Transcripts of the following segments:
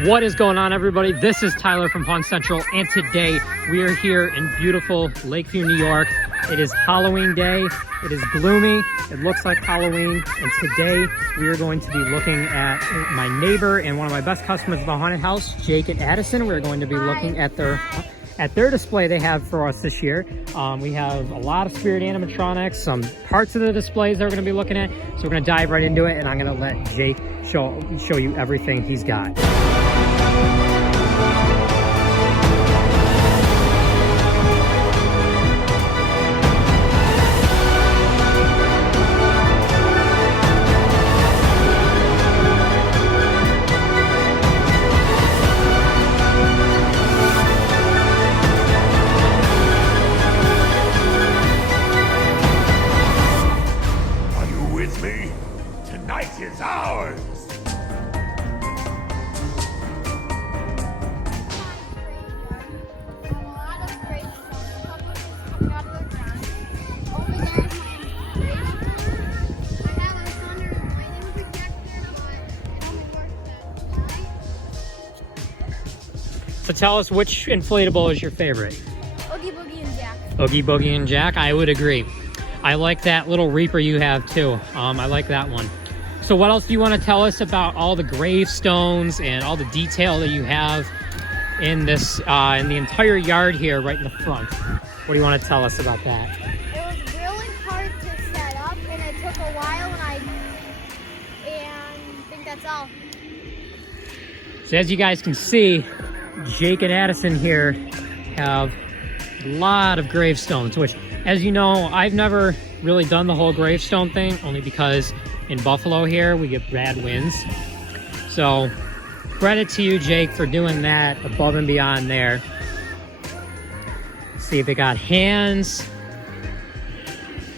What is going on, everybody? This is Tyler from Pawn Central, and today we are here in beautiful Lakeview, New York. It is Halloween day. It is gloomy. It looks like Halloween, and today we are going to be looking at my neighbor and one of my best customers of the haunted house, Jake and Addison. We're going to be looking at their display they have for us this year. We have a lot of spirit animatronics, some parts of the displays that we're going to be looking at. So we're going to dive right into it, and I'm going to let Jake show you everything he's got. Is ours. So tell us, which inflatable is your favorite? Oogie Boogie and Jack. Oogie Boogie and Jack, I would agree. I like that little Reaper you have too. I like that one. So what else do you want to tell us about all the gravestones and all the detail that you have in this, in the entire yard here right in the front? What do you want to tell us about that? It was really hard to set up, and it took a while, and I think that's all. So as you guys can see, Jake and Addison here have a lot of gravestones, which, as you know, I've never really done the whole gravestone thing, only because in Buffalo here we get bad winds. So credit to you, Jake, for doing that above and beyond there. See, they got hands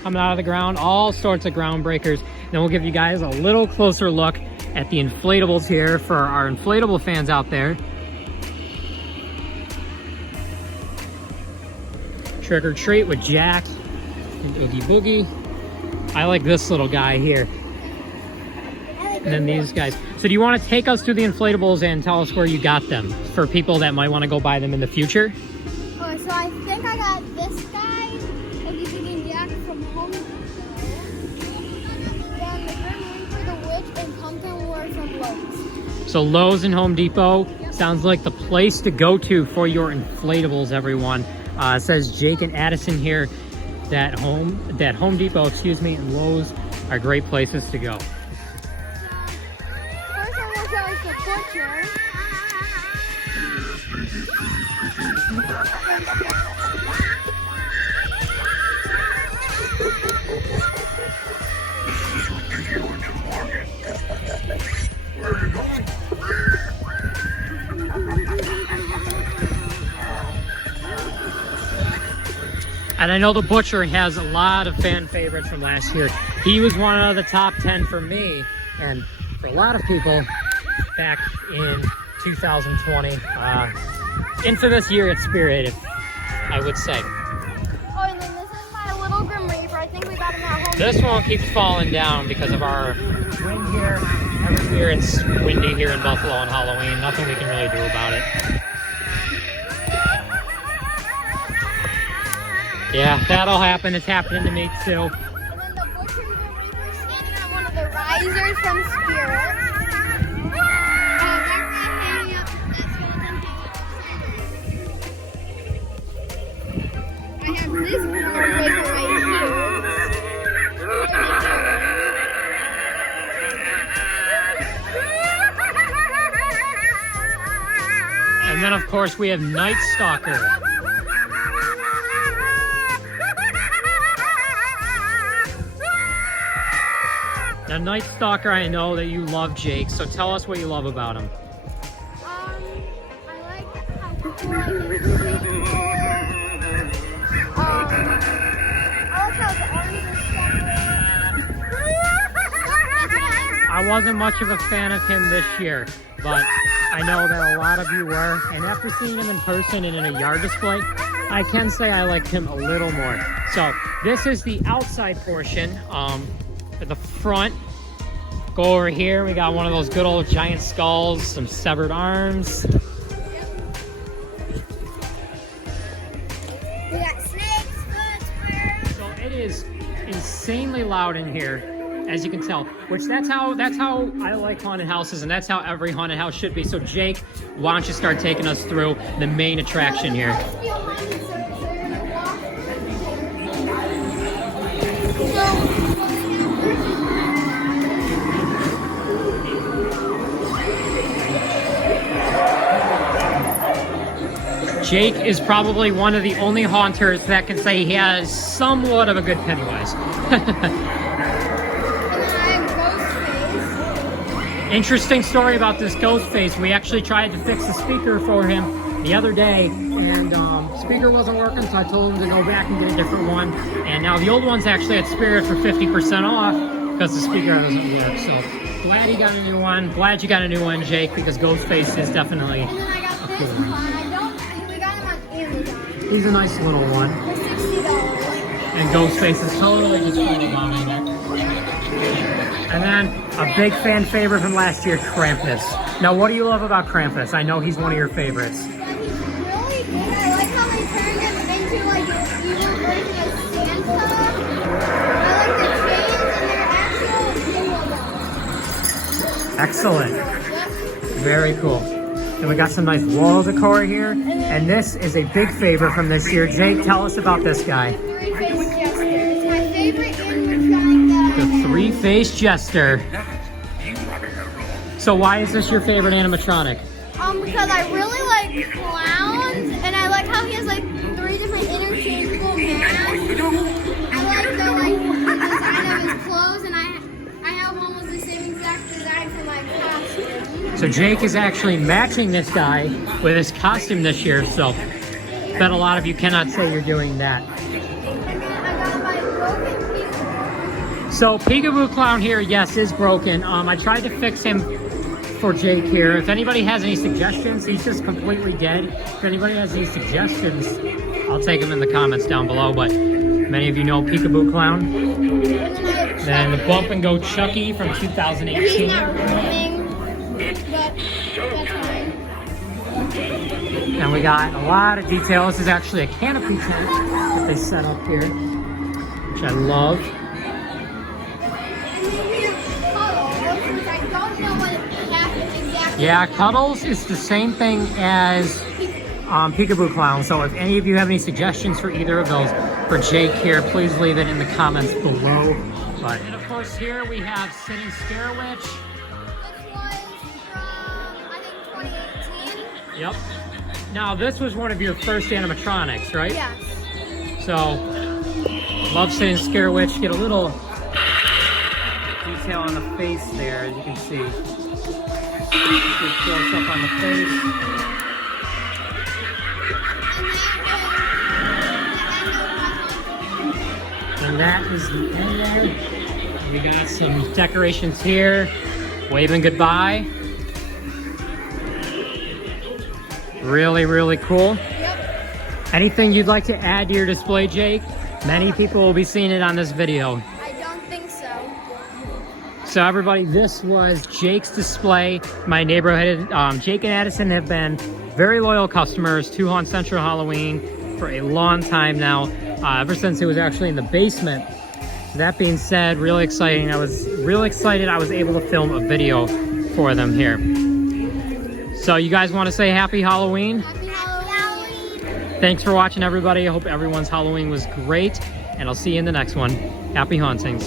coming out of the ground, all sorts of groundbreakers. Then we'll give you guys a little closer look at the inflatables here for our inflatable fans out there. Trick or treat with Jack and Oogie Boogie. I like this little guy here. And then these guys. So do you want to take us through the inflatables and tell us where you got them for people that might want to go buy them in the future? Oh, so I think I got this guy, Oogie Boogie and Jack, from Home Depot. Then the Grim Reaper, the Witch, and Pumpkin were from Lowe's. So Lowe's and Home Depot sounds like the place to go to for your inflatables, everyone. It says Jake and Addison here that Home Depot, and Lowe's are great places to go. First I want to show you the courtyard. And I know the Butcher has a lot of fan favorites from last year. He was one of the top 10 for me, and for a lot of people back in 2020. Infamous year at Spirit, I would say. Oh, and then this is my little Grim Reaper. I think we got him at Home This one keeps falling down because of our wind here. Every year it's windy here in Buffalo on Halloween. Nothing we can really do about it. Yeah, that'll happen. It's happening to me too. And then the Butcher Grim Reaper is standing on one of the risers from Spirit. I have this Grim Reaper right here. And then of course we have Night Stalker. Now, Night Stalker, I know that you love Jake, so tell us what you love about him. I like how cool I can see. I like how the arms are separate. I wasn't much of a fan of him this year, but I know that a lot of you were. And after seeing him in person and in a yard display, I can say I liked him a little more. So this is the outside portion. At the front, Go over here. We got one of those good old giant skulls, some severed arms. We got snakes, foot, So it is insanely loud in here, as you can tell. Which that's how I like haunted houses, and that's how every haunted house should be. So Jake, why don't you start taking us through the main attraction here? Jake is probably one of the only haunters that can say he has somewhat of a good Pennywise. Interesting story about this ghost face. We actually tried to fix the speaker for him the other day, and speaker wasn't working, so I told him to go back and get a different one. And now the old one's actually at Spirit for 50% off because the speaker doesn't work. So glad he got a new one. Glad you got a new one, Jake, because ghost face is definitely. And then I got this one. We got him on Amazon. He's a nice little one. For $60. And Ghostface is totally just funny bombing it. And then a big fan favorite from last year, Krampus. Now, what do you love about Krampus? I know he's one of your favorites. Yeah, he's really good. I like how they turned him into like an evil version of Santa. I like the chains and their actual Excellent. Very cool. And we got some nice wall decor here. And this is a big favorite from this year. Jake, tell us about this guy. Three-faced jester. It's my favorite animatronic that I The have. three-faced jester. So why is this your favorite animatronic? Because I really like clowns, and I like how he has like 3 different interchangeable masks. I like the design of his clothes, and I have almost the same exact design for my costume. So Jake is actually matching this guy with his costume this year, so bet a lot of you cannot say you're doing that. And then I got my broken peekaboo. So Peekaboo Clown here, yes, is broken. I tried to fix him for Jake here. If anybody has any suggestions, he's just completely dead. If anybody has any suggestions, I'll take them in the comments down below, but many of you know Peekaboo Clown. And then I have Then the Bump and Go Chucky from He's 2018. not running, but that's fine. And we got a lot of detail. This is actually a canopy tent that they set up here, which I love. And then we have Cuddles, which I don't know what exactly. Yeah, Cuddles is the same thing as Peekaboo Clown. So if any of you have any suggestions for either of those for Jake here, please leave it in the comments below. But, and of course here we have Sitting Scare Witch. This was from, I think, 2018. Yep. Now this was one of your first animatronics, right? Yes. So, love Sitting Scare Witch. Get a little detail on the face there, as you can see. Good close up on the face. And that is the end there. We got some decorations here, waving goodbye. Really, really cool. Yep. Anything you'd like to add to your display, Jake? Many people will be seeing it on this video. I don't think so. So everybody, this was Jake's display. My neighborhood, Jake and Addison have been very loyal customers to Haunt Central Halloween for a long time now, ever since it was actually in the basement. That being said, really exciting. I was really excited I was able to film a video for them here. So you guys want to say happy Halloween? Happy Halloween. Thanks for watching, everybody. I hope everyone's Halloween was great, and I'll see you in the next one. Happy hauntings.